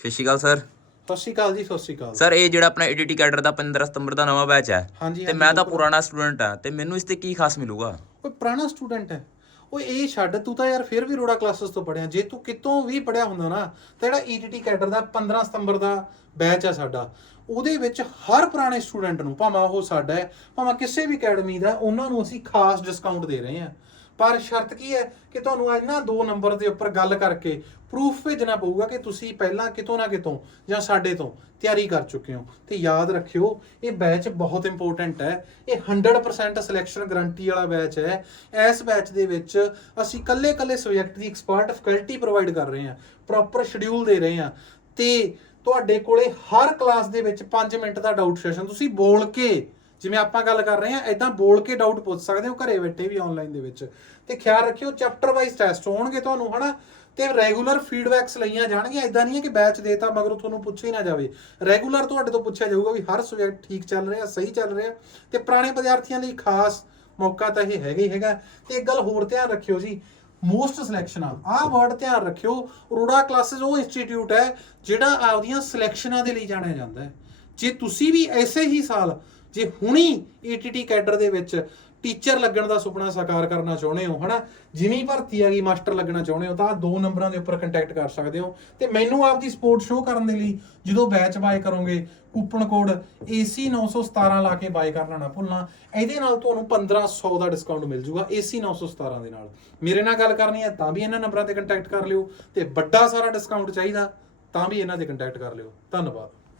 ਸਤਿ ਸ਼੍ਰੀ ਅਕਾਲ ਸਰ। ਸਤਿ ਸ਼੍ਰੀ ਅਕਾਲ ਜੀ ਸਤਿ ਸ਼੍ਰੀ ਅਕਾਲ। ਸਰ ਇਹ ਜਿਹੜਾ ਆਪਣਾ ਏਡੀਟੀ ਕੈਡਰ ਦਾ 15 ਸਤੰਬਰ ਦਾ ਨਵਾਂ ਬੈਚ ਹੈ ਹਾਂਜੀ, ਤੇ ਮੈਂ ਤਾਂ ਪੁਰਾਣਾ ਸਟੂਡੈਂਟ ਆ ਤੇ ਮੈਨੂੰ ਇਸ ਤੇ ਕੀ ਖਾਸ ਮਿਲੂਗਾ? ਓਏ ਪੁਰਾਣਾ ਸਟੂਡੈਂਟ ਹੈ। ਓਏ ਇਹ ਛੱਡ ਤੂੰ ਤਾਂ ਯਾਰ ਫਿਰ ਵੀ ਰੋੜਾ ਕਲਾਸਿਸ ਤੋਂ ਪੜਿਆ ਜੇ ਤੂੰ ਕਿਤੋਂ ਵੀ ਪੜਿਆ ਹੁੰਦਾ ਨਾ ਤਾਂ ਜਿਹੜਾ ਈਟੀਟੀ ਕੈਡਰ ਦਾ 15 ਸਤੰਬਰ ਦਾ ਬੈਚ ਆ ਸਾਡਾ ਉਹਦੇ ਵਿੱਚ ਹਰ ਪੁਰਾਣੇ ਸਟੂਡੈਂਟ ਨੂੰ ਭਾਵੇਂ ਉਹ ਸਾਡਾ ਹੈ ਭਾਵੇਂ ਕਿਸੇ ਵੀ ਅਕੈਡਮੀ ਦਾ ਉਹਨਾਂ ਨੂੰ ਅਸੀਂ ਖਾਸ ਡਿਸਕਾਊਂਟ ਦੇ ਰਹੇ ਹਾਂ। ਪਰ ਸ਼ਰਤ ਕੀ ਹੈ ਕਿ ਤੁਹਾਨੂੰ ਇਹਨਾਂ ਦੋ ਨੰਬਰ ਦੇ ਉੱਪਰ ਗੱਲ ਕਰਕੇ ਪ੍ਰੂਫ ਭੇਜਣਾ ਪਊਗਾ ਕਿ ਤੁਸੀਂ ਪਹਿਲਾਂ ਕਿਤੋਂ ਨਾ ਕਿਤੋਂ ਜਾਂ ਸਾਡੇ ਤੋਂ ਤਿਆਰੀ ਕਰ ਚੁੱਕੇ ਹੋ। ਤੇ ਯਾਦ ਰੱਖਿਓ, ਇਹ ਬੈਚ ਬਹੁਤ ਇੰਪੋਰਟੈਂਟ ਹੈ। ਇਹ 100% ਸਿਲੈਕਸ਼ਨ ਗਾਰੰਟੀ ਵਾਲਾ ਬੈਚ ਹੈ। ਇਸ ਬੈਚ ਦੇ ਵਿੱਚ ਅਸੀਂ ਕੱਲੇ-ਕੱਲੇ ਸਬਜੈਕਟ ਦੀ ਐਕਸਪਰਟ ਫੈਕਲਟੀ ਪ੍ਰੋਵਾਈਡ ਕਰ ਰਹੇ ਹਾਂ। ਪ੍ਰੋਪਰ ਸ਼ਡਿਊਲ ਦੇ ਰਹੇ ਹਾਂ। ਤੇ ਤੁਹਾਡੇ ਕੋਲੇ ਹਰ ਕਲਾਸ ਦੇ ਵਿੱਚ 5 ਮਿੰਟ ਦਾ ਡਾਊਟ ਸੈਸ਼ਨ ਤੁਸੀਂ ਬੋਲ ਕੇ ਜਿਵੇਂ ਆਪਾਂ ਗੱਲ ਕਰ ਰਹੇ ਹਾਂ ਐਦਾਂ ਬੋਲ ਕੇ ਡਾਊਟ ਪੁੱਛ ਸਕਦੇ ਹੋ, ਘਰੇ ਬੈਠੇ ਵੀ ਆਨਲਾਈਨ ਦੇ ਵਿੱਚ। ਤੇ ਖਿਆਲ ਰੱਖਿਓ ਚੈਪਟਰ ਵਾਈਜ਼ ਟੈਸਟ ਹੋਣਗੇ ਤੁਹਾਨੂੰ, ਹਨਾ? ਤੇ ਰੈਗੂਲਰ ਫੀਡਬੈਕਸ ਲਈਆਂ ਜਾਣਗੀਆਂ। ਐਦਾਂ ਨਹੀਂ ਹੈ ਕਿ ਬੈਚ ਦੇਤਾ, ਮਗਰੋਂ ਤੁਹਾਨੂੰ ਪੁੱਛਿਆ ਹੀ ਨਾ ਜਾਵੇ। ਰੈਗੂਲਰ ਤੁਹਾਡੇ ਤੋਂ ਪੁੱਛਿਆ ਜਾਊਗਾ ਵੀ ਹਰ ਸਬਜੈਕਟ ਠੀਕ ਚੱਲ ਰਿਹਾ, ਸਹੀ ਚੱਲ ਰਿਹਾ। ਤੇ ਪੁਰਾਣੇ ਵਿਦਿਆਰਥੀਆਂ ਲਈ ਖਾਸ ਮੌਕਾ ਤਾਂ ਇਹ ਹੈਗਾ ਹੀ ਹੈਗਾ। ਤੇ ਇੱਕ ਗੱਲ ਹੋਰ ਧਿਆਨ ਰੱਖਿਓ ਜੀ ਮੋਸਟ ਸਿਲੈਕਸ਼ਨਾਂ ਆਹ ਵਰਡ ਧਿਆਨ ਰੱਖਿਓ, ਅਰੋੜਾ ਕਲਾਸਿਸ ਉਹ ਇੰਸਟੀਚਿਊਟ ਹੈ ਜਿਹੜਾ ਆਪਦੀਆਂ ਸਿਲੈਕਸ਼ਨਾਂ ਦੇ ਲਈ ਜਾਣਿਆ ਜਾਂਦਾ ਹੈ। ਜੇ ਤੁਸੀਂ ਵੀ ਐਸੇ ਹੀ ਸਾਲ ਜੇ ਹੁਣੀ ਈਟੀਟੀ ਕੈਡਰ ਦੇ ਵਿੱਚ ਟੀਚਰ ਲੱਗਣ ਦਾ ਸੁਪਨਾ ਸਾਕਾਰ ਕਰਨਾ ਚਾਹੁੰਦੇ ਹੋ, ਹਨਾ? ਜਿਵੇਂ ਭਰਤੀ ਆ ਗਈ, ਮਾਸਟਰ ਲੱਗਣਾ ਚਾਹੁੰਦੇ ਹੋ, ਤਾਂ ਦੋ ਨੰਬਰਾਂ ਦੇ ਉੱਪਰ ਕੰਟੈਕਟ ਕਰ ਸਕਦੇ ਹੋ। ਤੇ ਮੈਨੂੰ ਆਪਦੀ ਸਪੋਰਟ ਸ਼ੋਅ ਕਰਨ ਦੇ ਲਈ ਜਦੋਂ ਬੈਚ ਬਾਏ ਕਰੋਗੇ ਕੂਪਨ ਕੋਡ AC917 ਲਾ ਕੇ ਬਾਏ ਕਰਨਾ ਨਾ ਭੁੱਲਣਾ। ਇਹਦੇ ਨਾਲ ਤੁਹਾਨੂੰ 1500 ਦਾ ਡਿਸਕਾਊਂਟ ਮਿਲ ਜੂਗਾ AC917 ਦੇ ਨਾਲ। ਮੇਰੇ ਨਾਲ ਗੱਲ ਕਰਨੀ ਹੈ, ਤਾਂ ਵੀ ਇਹਨਾਂ ਨੰਬਰਾਂ ਤੇ ਕੰਟੈਕਟ ਕਰ ਲਿਓ। ਤੇ ਵੱਡਾ ਸਾਰਾ ਡਿਸਕਾਊਂਟ ਚਾਹੀਦਾ, ਤਾਂ ਵੀ ਇਹਨਾਂ ਤੇ ਕੰਟੈਕਟ ਕਰ ਲਿਓ। ਧੰਨਵਾਦ।